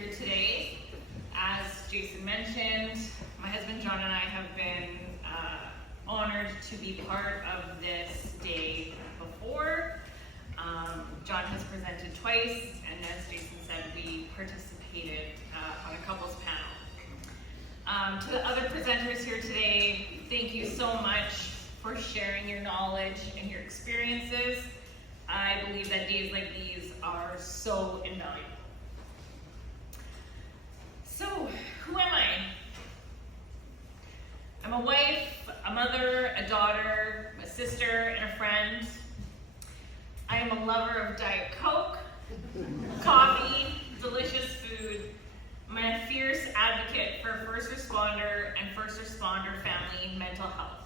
here today. As Jason mentioned, my husband John and I have been honored to be part of this day before. John has presented twice, and as Jason said, we participated on a couples panel. To the other presenters here today, thank you so much for sharing your knowledge and your experiences. I believe that days like these are so invaluable. So, who am I? I'm a wife, a mother, a daughter, a sister, and a friend. I am a lover of Diet Coke, coffee, delicious food. I'm a fierce advocate for first responder and first responder family mental health.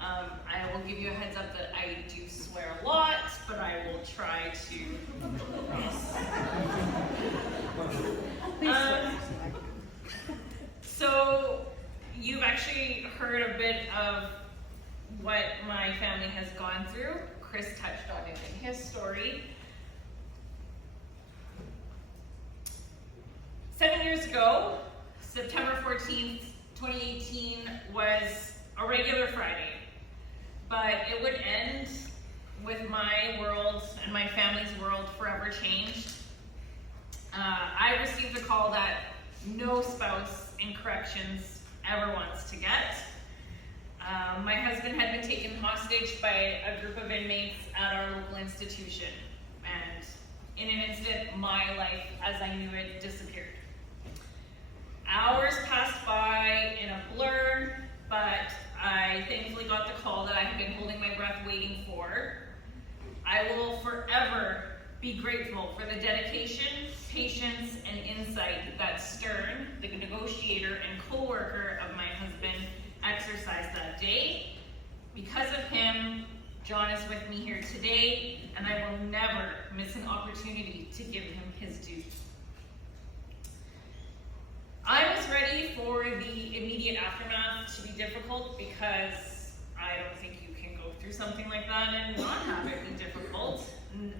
I will give you a heads up that I do swear a lot, but I will try to. So you've actually heard a bit of what my family has gone through. Chris touched on it in his story. 7 years ago, September 14th, 2018 was a regular Friday, but it would end with my world and my family's world forever changed. I received a call that no spouse in corrections ever wants to get. My husband had been taken hostage by a group of inmates at our local institution, and in an instant, my life as I knew it disappeared. Hours passed by in a blur, but I thankfully got the call that I had been holding my breath waiting for. I will forever be grateful for the dedication, patience, and insight that Stern, the negotiator and co-worker of my husband, exercised that day. Because of him, John is with me here today, and I will never miss an opportunity to give him his due. I was ready for the immediate aftermath to be difficult because I don't think you can go through something like that and not have it be difficult.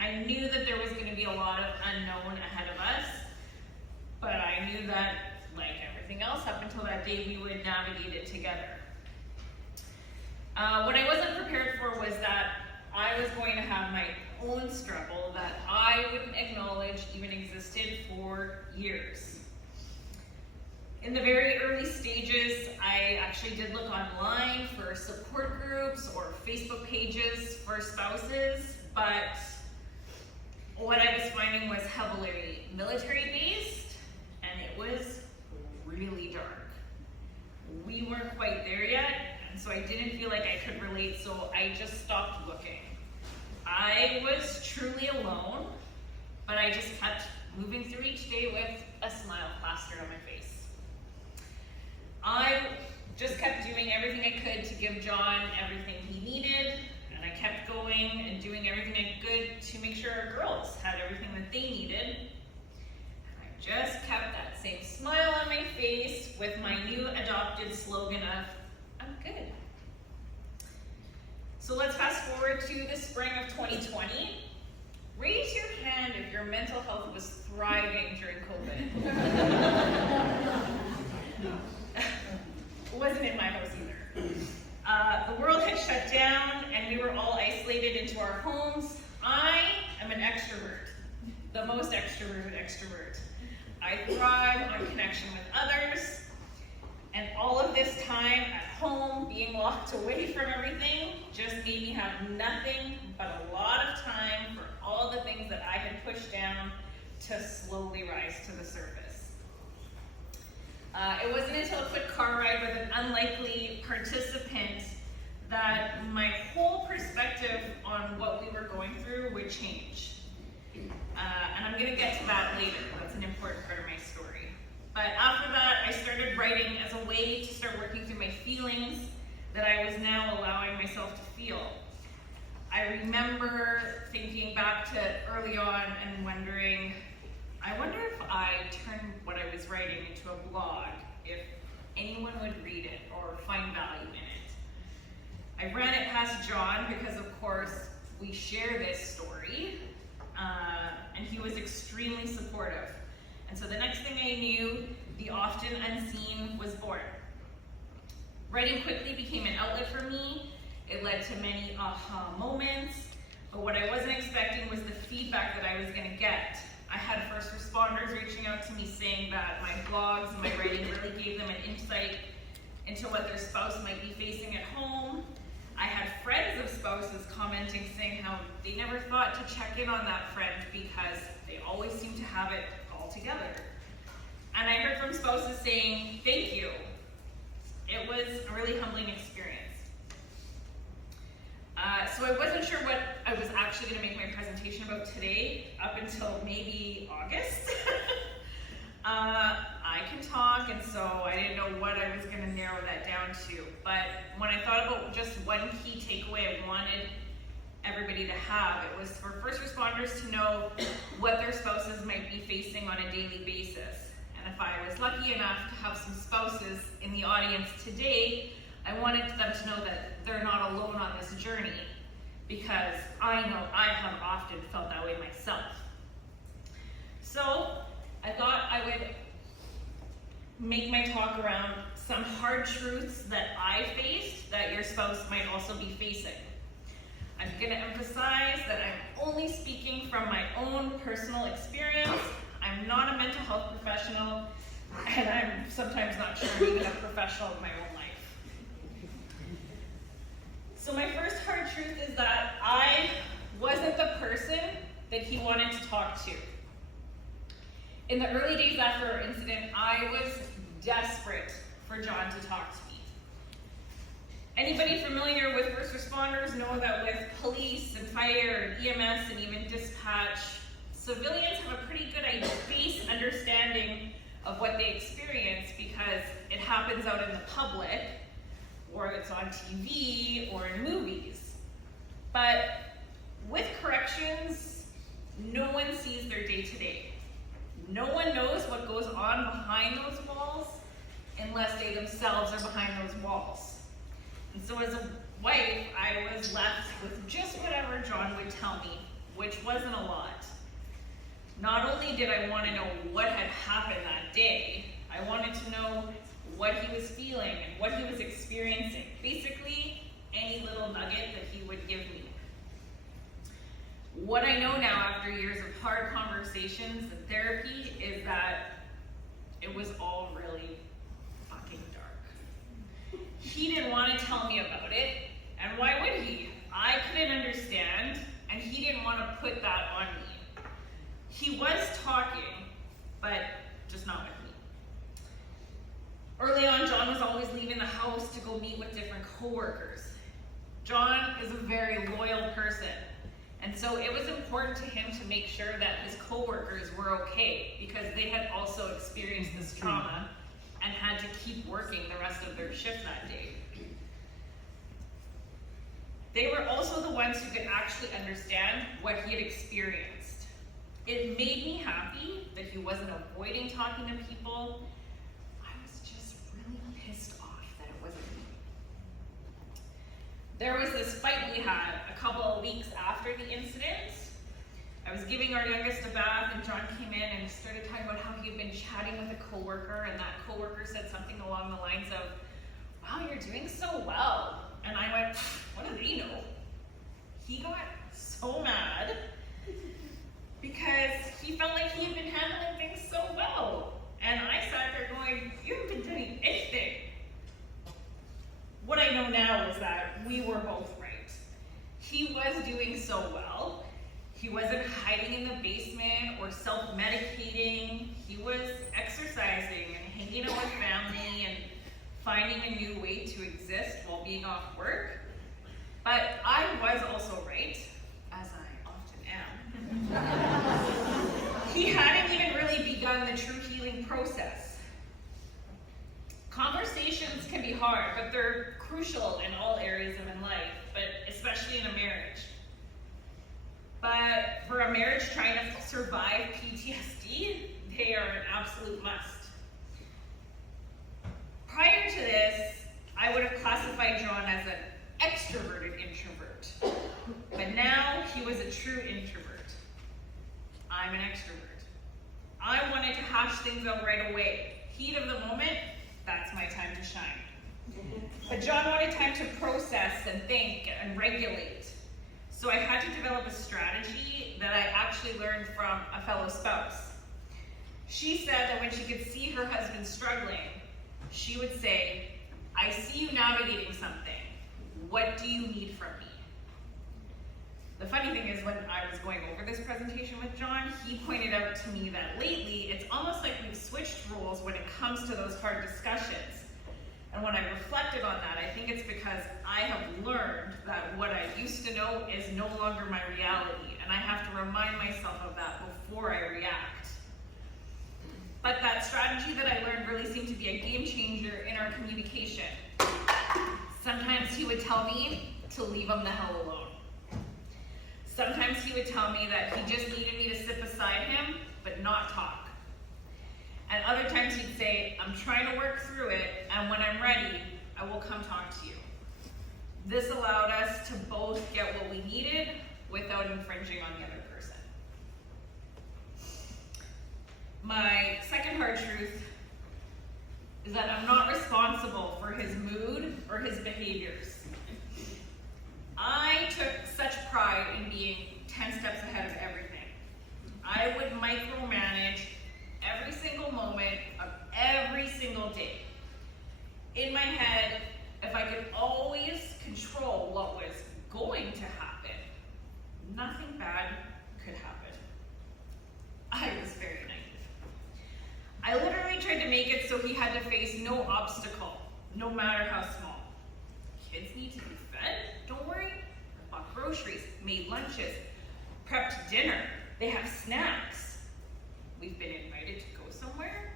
I knew that there was going to be a lot of unknown ahead of us, but I knew that, like everything else up until that day, we would navigate it together. What I wasn't prepared for was that I was going to have my own struggle that I wouldn't acknowledge even existed for years. In the very early stages, I actually did look online for support groups or Facebook pages for spouses, but what I was finding was heavily military-based, and it was really dark. We weren't quite there yet, and so I didn't feel like I could relate, so I just stopped looking. I was truly alone, but I just kept moving through each day with a smile plastered on my face. I just kept doing everything I could to give John everything he needed, and I kept going and doing everything I could to make sure our girls had everything that they needed. And I just kept that same smile on my face with my new adopted slogan of, I'm good. So let's fast forward to the spring of 2020. Raise your hand if your mental health was thriving during COVID. It wasn't in my house either. The world had shut down and we were all isolated into our homes. I am an extrovert, the most extroverted extrovert. I thrive on connection with others, and all of this time at home, being locked away from everything, just made me have nothing but a lot of time for all the things that I had pushed down to slowly rise to the surface. It wasn't until a quick car ride with an unlikely participant that my whole perspective on what we were going through would change. And I'm going to get to that later. That's an important part of my story. But after that, I started writing as a way to start working through my feelings that I was now allowing myself to feel. I remember thinking back to early on and wondering, I wonder if I turned what I was writing into a blog, if anyone would read it or find value in it. I ran it past John because, of course, we share this story, and he was extremely supportive. And so the next thing I knew, the often unseen was born. Writing quickly became an outlet for me. It led to many aha moments, but what I wasn't expecting was the feedback that I was gonna get. I had first responders reaching out to me saying that my blogs and my writing really gave them an insight into what their spouse might be facing at home. I had friends of spouses commenting saying how they never thought to check in on that friend because they always seem to have it all together. And I heard from spouses saying, thank you. It was a really humbling experience. So I wasn't sure what I was actually going to make my presentation about today, up until maybe August. I can talk, and so I didn't know what I was going to narrow that down to. But when I thought about just one key takeaway I wanted everybody to have, it was for first responders to know what their spouses might be facing on a daily basis. And if I was lucky enough to have some spouses in the audience today, I wanted them to know that they're not alone on this journey, because I know I have often felt that way myself. So I thought I would make my talk around some hard truths that I faced that your spouse might also be facing. I'm going to emphasize that I'm only speaking from my own personal experience. I'm not a mental health professional, and I'm sometimes not sure I'm even a professional in my own life. So my first hard truth is that I wasn't the person that he wanted to talk to. In the early days after our incident, I was desperate for John to talk to me. Anybody familiar with first responders know that with police and fire and EMS and even dispatch, civilians have a pretty good base understanding of what they experience because it happens out in the public, or it's on TV or in movies. But with corrections, no one sees their day-to-day. No one knows what goes on behind those walls unless they themselves are behind those walls. And so as a wife, I was left with just whatever John would tell me, which wasn't a lot. Not only did I want to know what had happened that day, I wanted to know what he was feeling and what he was experiencing. Basically, any little nugget that he would give me. What I know now after years of hard conversations and therapy is that it was all really fucking dark. He didn't want to tell me about it, and why would he? I couldn't understand, and he didn't want to put that on me. He was talking, but just not with me. Early on, John was always leaving the house to go meet with different coworkers. John is a very loyal person, and so it was important to him to make sure that his coworkers were okay, because they had also experienced this trauma and had to keep working the rest of their shift that day. They were also the ones who could actually understand what he had experienced. It made me happy that he wasn't avoiding talking to people. I was just really pissed off that it wasn't me. There was this fight we had a couple of weeks after the incident. I was giving our youngest a bath, and John came in and started talking about how he had been chatting with a coworker, and that coworker said something along the lines of, "Wow, you're doing so well." And I went, "What do they know?" He got so mad because he felt like he had been handling things so well. And I sat there going, "You haven't been doing anything." What I know now is that we were both right. He was doing so well. He wasn't hiding in the basement or self-medicating. He was exercising and hanging out with family and finding a new way to exist while being off work. But I was also right, as I often am. He hadn't even really begun the true healing process. Conversations can be hard, but they're crucial in all areas of life, but especially in a marriage. But for a marriage trying to survive PTSD, they are an absolute must. Prior to this, I would have classified John as an extroverted introvert. But now he was a true introvert. I'm an extrovert. I wanted to hash hash things out right away. Heat of the moment, that's my time to shine. But John wanted time to process and think and regulate. So I had to develop a strategy that I actually learned from a fellow spouse. She said that when she could see her husband struggling, she would say, "I see you navigating something. What do you need from me?" The funny thing is, when I was going over this presentation with John, he pointed out to me that lately, it's almost like we've switched roles when it comes to those hard discussions. And when I reflected on that, I think it's because I have learned that what I used to know is no longer my reality, and I have to remind myself of that before I react. But that strategy that I learned really seemed to be a game changer in our communication. Sometimes he would tell me to leave him the hell alone. Sometimes he would tell me that he just needed me to sit beside him, but not talk. And other times he'd say, "I'm trying to work through it, and when I'm ready, I will come talk to you." This allowed us to both get what we needed without infringing on the other person. My second hard truth is that I'm not responsible for his mood or his behaviors. I took such pride in being 10 steps ahead of everything. I would micromanage every single moment of every single day. In my head, if I could always control what was going to happen, nothing bad could happen. I was very naive. I literally tried to make it so he had to face no obstacle, no matter how small. Kids need to be fed, don't worry. I bought groceries, made lunches, prepped dinner. They have snacks. We've been invited to go somewhere.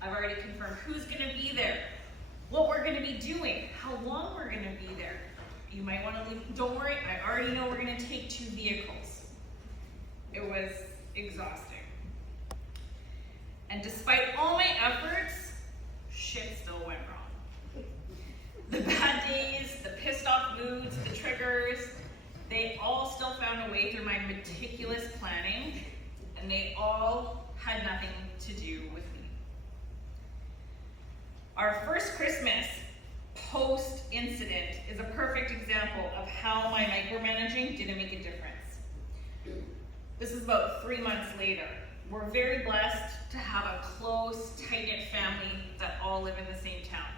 I've already confirmed who's gonna be there, what we're gonna be doing, how long we're gonna be there. You might wanna leave, don't worry, I already know we're gonna take 2 vehicles. It was exhausting. And despite all my efforts, shit still went wrong. The bad days, the pissed off moods, the triggers, they all still found a way through my meticulous planning, and they all had nothing to do with me. Our first Christmas post-incident is a perfect example of how my micromanaging didn't make a difference. This is about 3 months later. We're very blessed to have a close, tight-knit family that all live in the same town.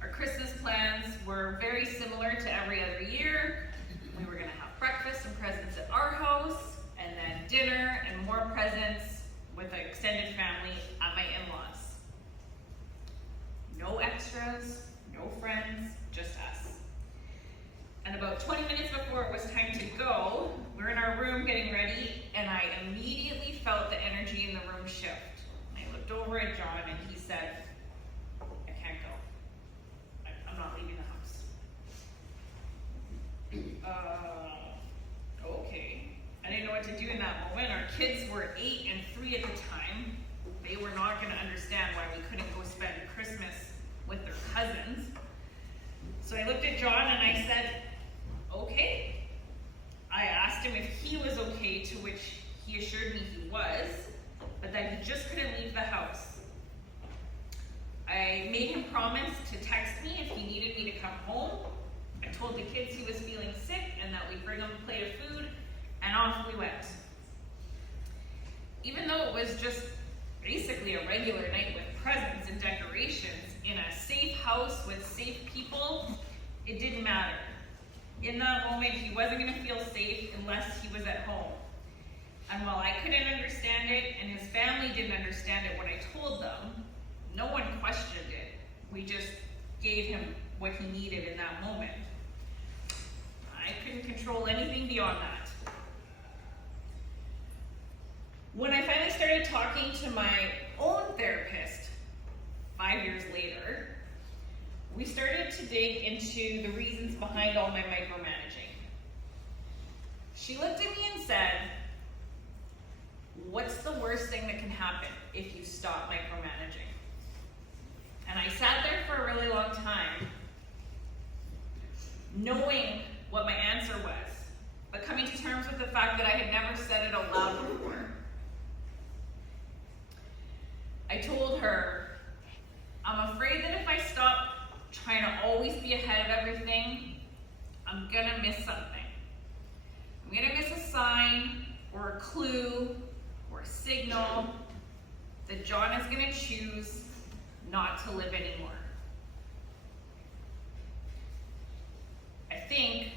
Our Christmas plans were very similar to every other year. We were gonna have breakfast and presents at our house, and then dinner and more presents with the extended family at my in-laws. No extras, no friends, just us. And about 20 minutes before it was time to go, we're in our room getting ready, and I immediately felt the energy in the room shift. I looked over at John and he said, "I can't go. I'm not leaving the house." Okay. I didn't know what to do in that moment. Our kids were 8 and 3 at the time. They were not gonna understand why we couldn't go spend Christmas with their cousins. So I looked at John and I said, "Okay." I asked him if he was okay, to which he assured me he was, but that he just couldn't leave the house. I made him promise to text me if he needed me to come home. I told the kids he was feeling sick and that we'd bring him a plate of food, and off we went. Even though it was just basically a regular night with presents and decorations in a safe house with safe people, it didn't matter. In that moment, he wasn't gonna feel safe unless he was at home. And while I couldn't understand it, and his family didn't understand it when I told them, no one questioned it. We just gave him what he needed in that moment. I couldn't control anything beyond that. When I finally started talking to my own therapist 5 years later, we started to dig into the reasons behind all my micromanaging. She looked at me and said, "What's the worst thing that can happen if you stop micromanaging?" And I sat there for a really long time, knowing what my answer was, but coming to terms with the fact that I had never said it out loud before. told her, I'm afraid that if I stop trying to always be ahead of everything, I'm gonna miss something. I'm gonna miss a sign or a clue or a signal that John is gonna choose not to live anymore. I think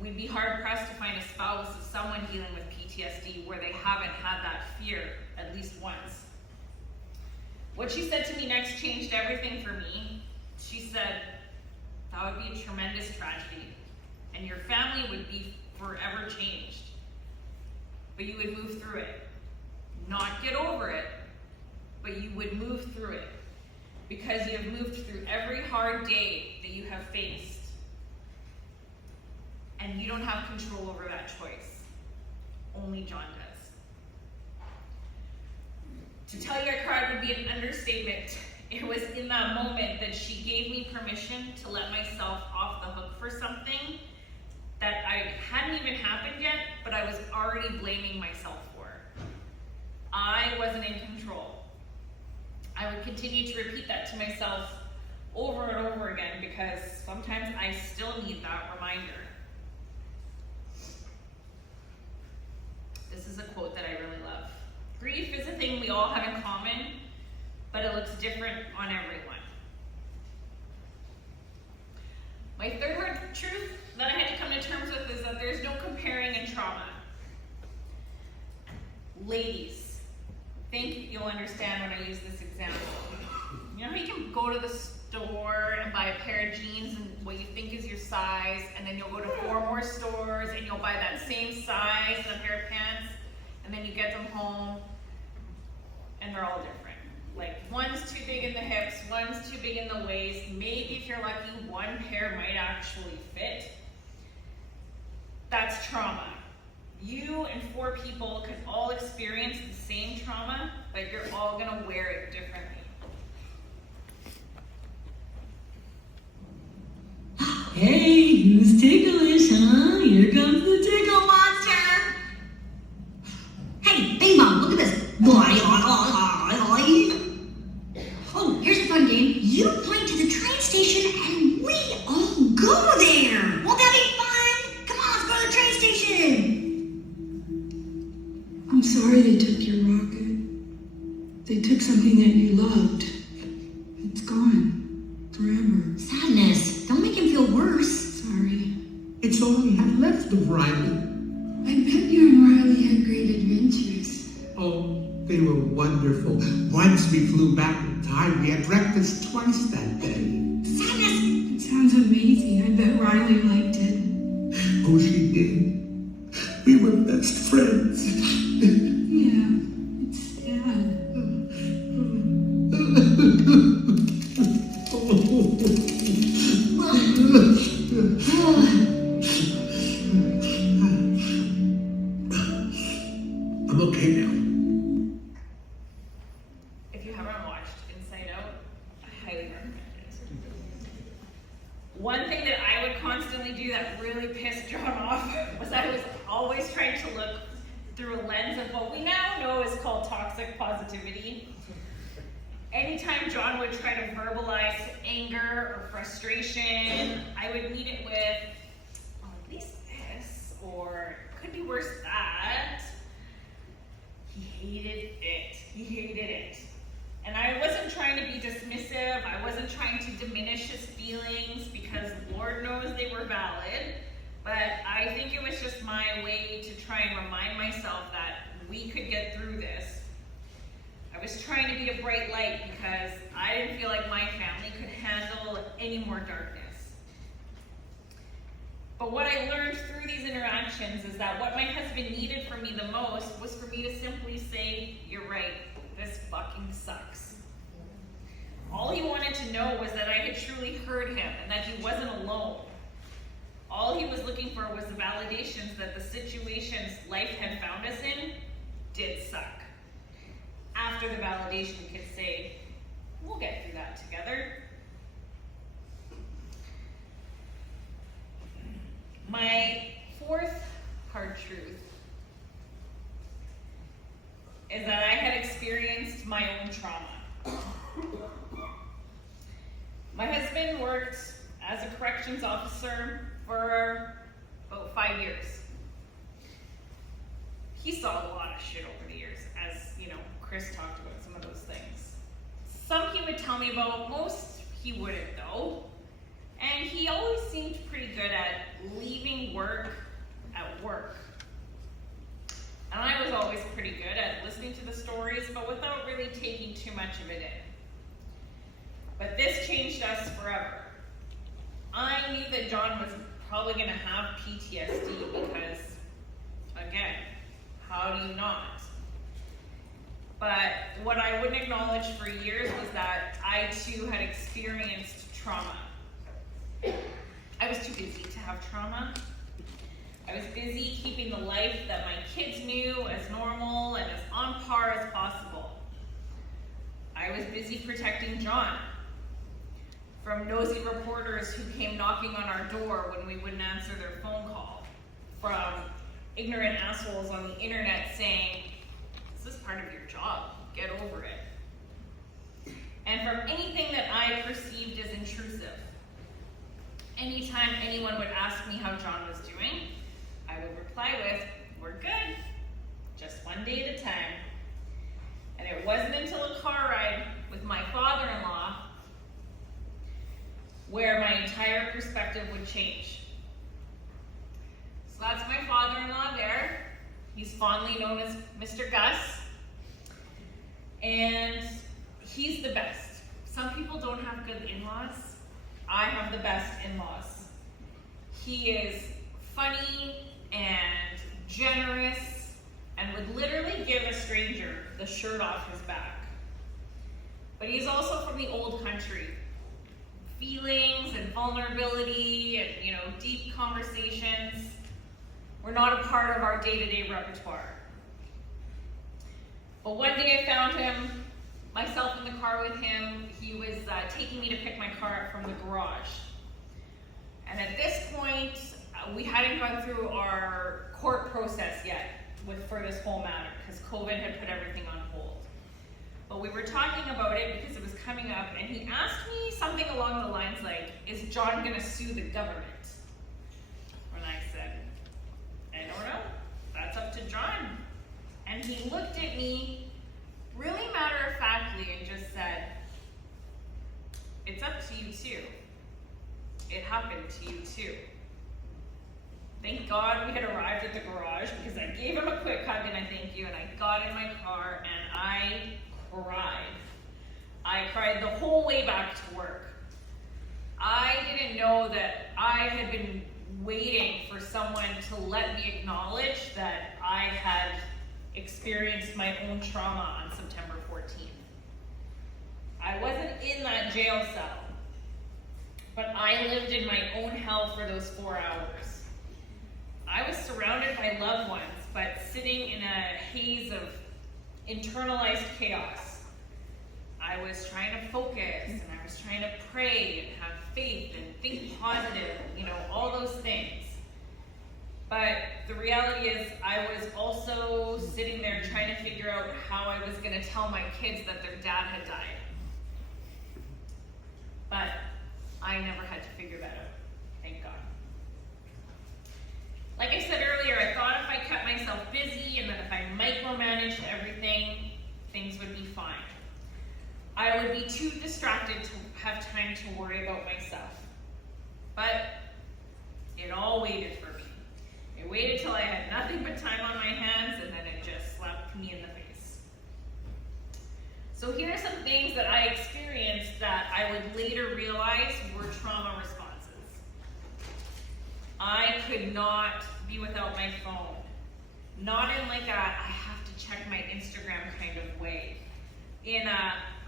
we'd be hard pressed to find a spouse of someone dealing with PTSD where they haven't had that fear at least once. What she said to me next changed everything for me. She said, that would be a tremendous tragedy, and your family would be forever changed. But you would move through it. Not get over it, but you would move through it, because you have moved through every hard day that you have faced. And you don't have control over that choice. Only John does. To tell you I cried would be an understatement. It was in that moment that she gave me permission to let myself off the hook for something that I hadn't even happened yet, but I was already blaming myself for. I wasn't in control. I would continue to repeat that to myself over and over again because sometimes I still need that reminder. This is a quote that I really love. Grief is a thing we all have in common, but it looks different on everyone. My third hard truth that I had to come to terms with is that there's no comparing in trauma. Ladies, I think you'll understand when I use this example. You know how you can go to the store and buy a pair of jeans and what you think is your size, and then you'll go to 4 more stores and you'll buy that same size, a pair of pants, and then you get them home and they're all different. Like, one's too big in the hips, one's too big in the waist. Maybe if you're lucky, one pair might actually fit. That's trauma. You and 4 people can all experience the same trauma, but you're all gonna wear it differently. Hey, who's ticklish, huh? Here comes the tickle monster! Hey, Bing Bong, look at this. Oh, here's a fun game. You point to the train station and we all go there. Won't that be fun? Come on, let's go to the train station. I'm sorry they took your rocket. They took something that you loved. It's gone. Forever. Sadness. Don't make him feel worse. Sorry. It's all we had left of Riley. I bet you and Riley had great adventures. Oh, they were wonderful. Once we flew back in time, we had breakfast twice that day. Sadness. It sounds amazing. I bet Riley liked it. Oh, she did. We were best friends. Yeah, it's sad. I'm okay now. If you haven't watched Inside Out, I highly recommend it. One thing that I would constantly do that really pissed John off was I was always trying to look through a lens of what we now know is called toxic positivity. Anytime John would try to verbalize anger or frustration, I would meet it with, oh, at least this, or it could be worse that. He hated it. He hated it. And I wasn't trying to be dismissive. I wasn't trying to diminish his feelings because Lord knows they were valid. But I think it was just my way to try and remind myself that we could get through this. I was trying to be a bright light because I didn't feel like my family could handle any more darkness. But what I learned through these interactions is that what my husband needed from me the most was for me to simply say, you're right, this fucking sucks. All he wanted to know was that I had truly heard him and that he wasn't alone. All he was looking for was the validations that the situations life had found us in did suck. After the validation, we could say, we'll get through that together. My 4th hard truth is that I had experienced my own trauma. husband worked as a corrections officer for about 5 years. He saw a lot of shit over the years, as you know, Chris talked about some of those things. Some he would tell me about, most he wouldn't though. And he always seemed pretty good at leaving work at work. And I was always pretty good at listening to the stories, but without really taking too much of it in. But this changed us forever. I knew that John was probably going to have PTSD because, again, how do you not? But what I wouldn't acknowledge for years was that I too had experienced trauma. I was too busy to have trauma. I was busy keeping the life that my kids knew as normal and as on par as possible. I was busy protecting John from nosy reporters who came knocking on our door when we wouldn't answer their phone call, from ignorant assholes on the internet saying, "This is part of your job, get over it," and from anything that I perceived as intrusive. Anytime anyone would ask me how John was doing, I would reply with, "We're good, just one day at a time." And it wasn't until a car ride with my father-in-law where my entire perspective would change. So that's my father-in-law there. He's fondly known as Mr. Gus. And he's the best. Some people don't have good in-laws. I have the best in-laws. He is funny and generous and would literally give a stranger the shirt off his back. But he's also from the old country. Feelings and vulnerability and, deep conversations were not a part of our day-to-day repertoire. But one day I found him, myself in the car with him. He was taking me to pick my car up from the garage. And at this point, we hadn't gone through our court process yet for this whole matter because COVID had put everything on hold. But we were talking about it because it was coming up, and he asked me something along the lines like, "Is John gonna sue the government?" And I said, "I don't know, that's up to John." And he looked at me really matter-of-factly and just said, "It's up to you too. It happened to you too." Thank God we had arrived at the garage because I gave him a quick hug and a thank you, and I got in my car and I cried. I cried the whole way back to work. I didn't know that I had been waiting for someone to let me acknowledge that I had experienced my own trauma on September 14th. I wasn't in that jail cell, but I lived in my own hell for those 4 hours. I was surrounded by loved ones, but sitting in a haze of internalized chaos. I was trying to focus, and I was trying to pray and have faith and think positive, all those things. But the reality is I was also sitting there trying to figure out how I was going to tell my kids that their dad had died. But I never had to figure that out, thank God. Like I said earlier, I thought if I kept myself busy and that if I micromanaged everything, things would be fine. I would be too distracted to have time to worry about myself. But it all waited for me. It waited till I had nothing but time on my hands, and then it just slapped me in the face. So here are some things that I experienced that I would later realize were trauma responses. I could not be without my phone. Not in like a, I have to check my Instagram kind of way.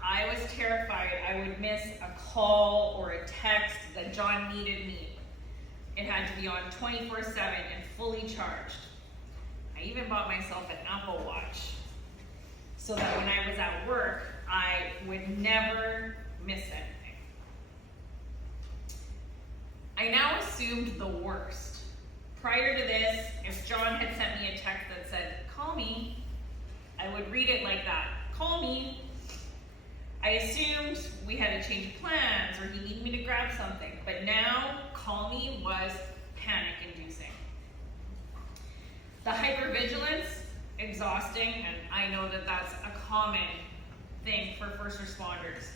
I was terrified I would miss a call or a text that John needed me. It had to be on 24/7 and fully charged. I even bought myself an Apple Watch so that when I was at work, I would never miss anything. I now assumed the worst. Prior to this, if John had sent me a text that said, "Call me," I would read it like that, "Call me." I assumed we had to change plans, or he needed me to grab something. But now, call me was panic-inducing. The hypervigilance, exhausting, and I know that that's a common thing for first responders.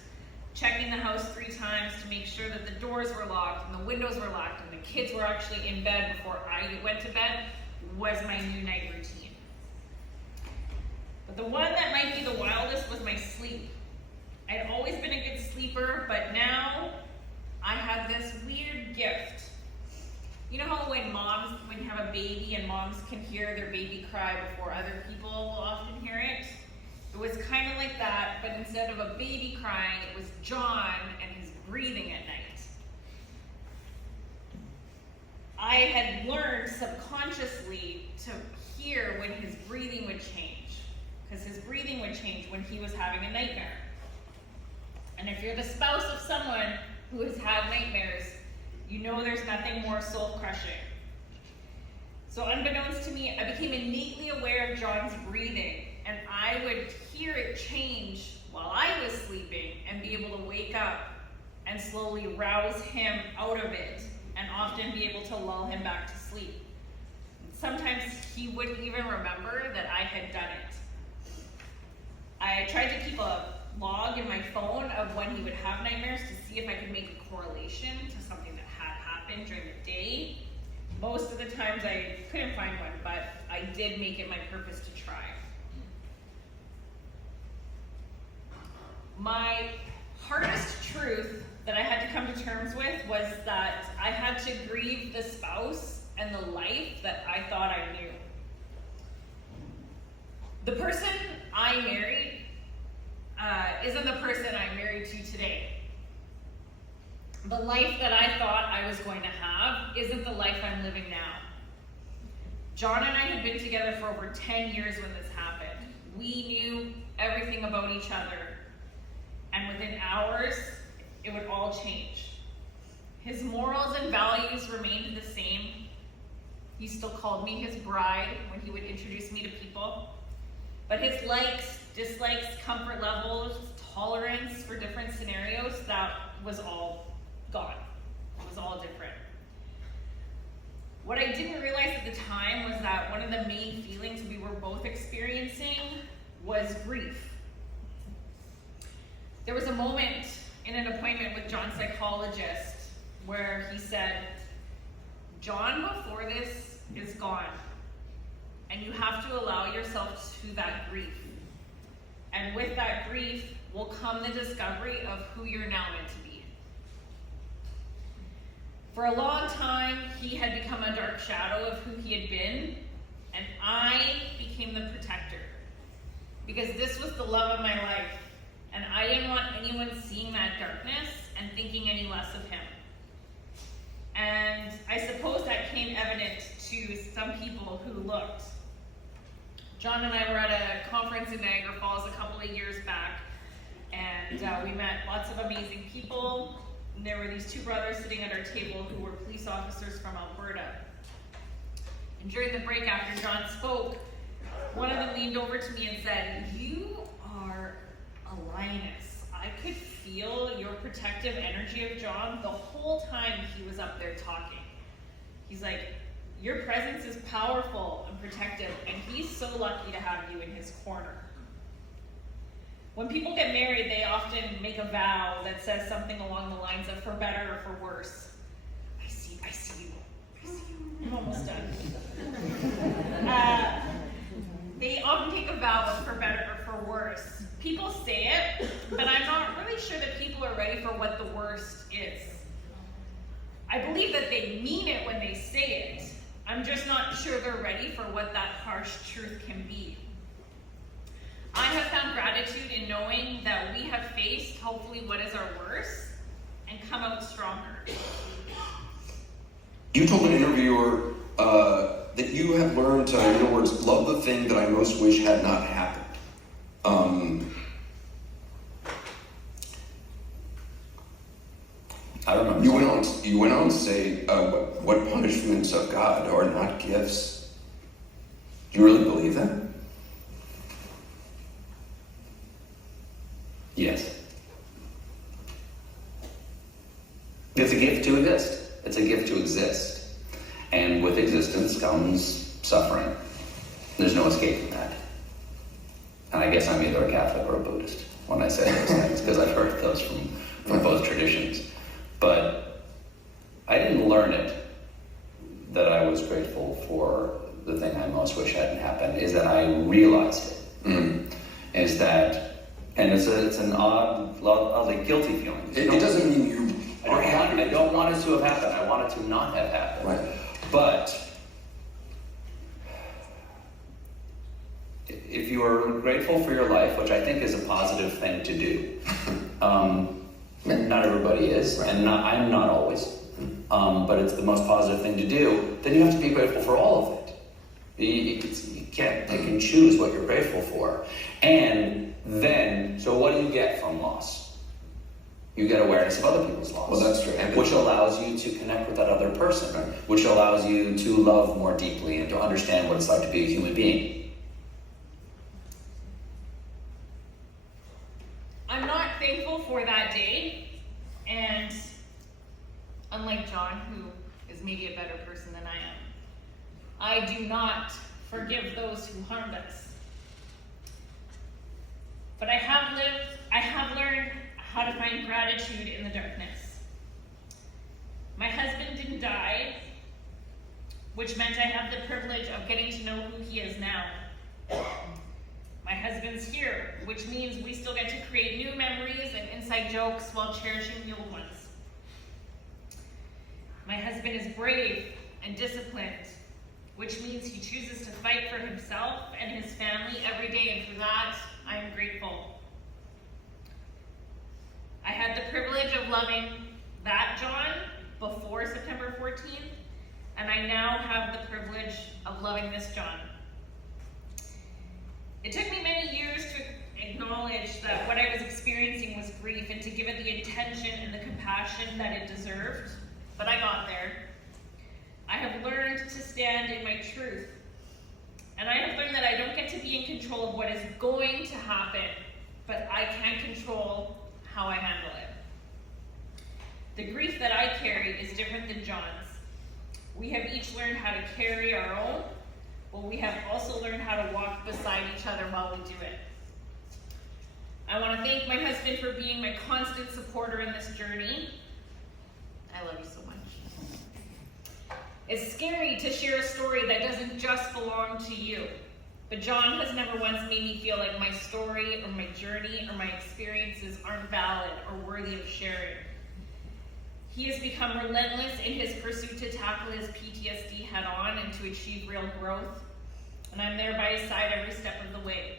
Checking the house 3 times to make sure that the doors were locked and the windows were locked and the kids were actually in bed before I went to bed was my new night routine. But the one that might be the wildest was my sleep. I'd always been a good sleeper, but now I had this weird gift. You know how when you have a baby and moms can hear their baby cry before other people will often hear it? It was kind of like that, but instead of a baby crying, it was John and his breathing at night. I had learned subconsciously to hear when his breathing would change, because his breathing would change when he was having a nightmare. And if you're the spouse of someone who has had nightmares, you know there's nothing more soul-crushing. So unbeknownst to me, I became innately aware of John's breathing, and I would hear it change while I was sleeping and be able to wake up and slowly rouse him out of it, and often be able to lull him back to sleep. Sometimes he wouldn't even remember that I had done it. I tried to keep a log in my phone of when he would have nightmares to see if I could make a correlation to something that had happened during the day. Most of the times I couldn't find one, but I did make it my purpose to try. My hardest truth that I had to come to terms with was that I had to grieve the spouse and the life that I thought I knew. The person I married isn't the person I'm married to today. The life that I thought I was going to have isn't the life I'm living now. John and I had been together for over 10 years when this happened. We knew everything about each other, and within hours, it would all change. His morals and values remained the same. He still called me his bride when he would introduce me to people. But his likes, dislikes, comfort levels, tolerance for different scenarios, that was all gone. It was all different. What I didn't realize at the time was that one of the main feelings we were both experiencing was grief. There was a moment in an appointment with John's psychologist where he said, John, before this is gone, and you have to allow yourself to that grief. And with that grief will come the discovery of who you're now meant to be. For a long time, he had become a dark shadow of who he had been, and I became the protector. Because this was the love of my life, and I didn't want anyone seeing that darkness and thinking any less of him. And I suppose that came evident to some people who looked. John and I were at a conference in Niagara Falls a couple of years back, and we met lots of amazing people. And there were these 2 brothers sitting at our table who were police officers from Alberta. And during the break after John spoke, one of them leaned over to me and said, "You are a lioness. I could feel your protective energy of John the whole time he was up there talking." He's like, "Your presence is powerful and protective, and he's so lucky to have you in his corner." When people get married, they often make a vow that says something along the lines of "for better or for worse." I see you. I'm almost done. They often take a vow of "for better or for worse." People say it, but I'm not really sure that people are ready for what the worst is. I believe that they mean it when they say it. I'm just not sure they're ready for what that harsh truth can be. I have found gratitude in knowing that we have faced, hopefully, what is our worst and come out stronger. You told an interviewer that you have learned to, in other words, love the thing that I most wish had not happened. I remember. You went on to say, what punishments of God are not gifts. Do you really believe that? Yes. It's a gift to exist. It's a gift to exist. And with existence comes suffering. There's no escaping that. And I guess I'm either a Catholic or a Buddhist when I say those things, because I've heard those from both traditions. But I didn't learn it that I was grateful for the thing I most wish hadn't happened, is that I realized it. Is that, and it's an oddly guilty feeling. It doesn't mean you are happy. I don't want it to have happened. I want it to not have happened. Right. But if you are grateful for your life, which I think is a positive thing to do, not everybody is, right. and I'm not always, but it's the most positive thing to do, then you have to be grateful for all of it. You can't pick and choose what you're grateful for. And then, so what do you get from loss? You get awareness of other people's loss. Well, that's true. Which allows you to connect with that other person, right. Which allows you to love more deeply and to understand what it's like to be a human being. I'm not thankful for that day, and unlike John, who is maybe a better person than I am, I do not forgive those who harmed us. But I have learned how to find gratitude in the darkness. My husband didn't die, which meant I have the privilege of getting to know who he is now. My husband's here, which means we still get to create new memories and inside jokes while cherishing the old ones. My husband is brave and disciplined, which means he chooses to fight for himself and his family every day, and for that, I am grateful. I had the privilege of loving that John before September 14th, and I now have the privilege of loving this John. It took me many years to acknowledge that what I was experiencing was grief and to give it the attention and the compassion that it deserved, but I got there. I have learned to stand in my truth, and I have learned that I don't get to be in control of what is going to happen, but I can control how I handle it. The grief that I carry is different than John's. We have each learned how to carry our own, but we have also learned how to walk beside each other while we do it. I want to thank my husband for being my constant supporter in this journey. I love you so much. It's scary to share a story that doesn't just belong to you. But John has never once made me feel like my story or my journey or my experiences aren't valid or worthy of sharing. He has become relentless in his pursuit to tackle his PTSD head on and to achieve real growth. And I'm there by his side every step of the way.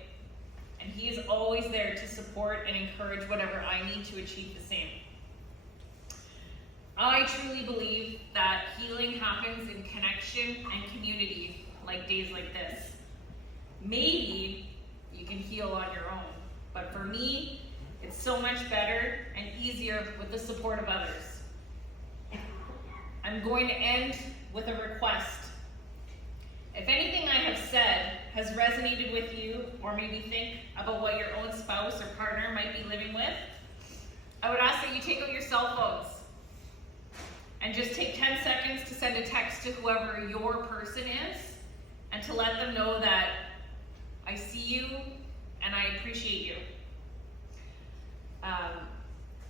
And he is always there to support and encourage whatever I need to achieve the same. I truly believe that healing happens in connection and community, like days like this. Maybe you can heal on your own, but for me, it's so much better and easier with the support of others. I'm going to end with a request. If anything I have said has resonated with you, or made you think about what your own spouse or partner might be living with, I would ask that you take out your cell phones and just take 10 seconds to send a text to whoever your person is and to let them know that I see you and I appreciate you.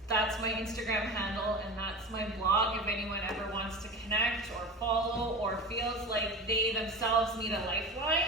That's my Instagram handle and that's my blog if anyone ever wants to connect or follow or feels like they themselves need a lifeline.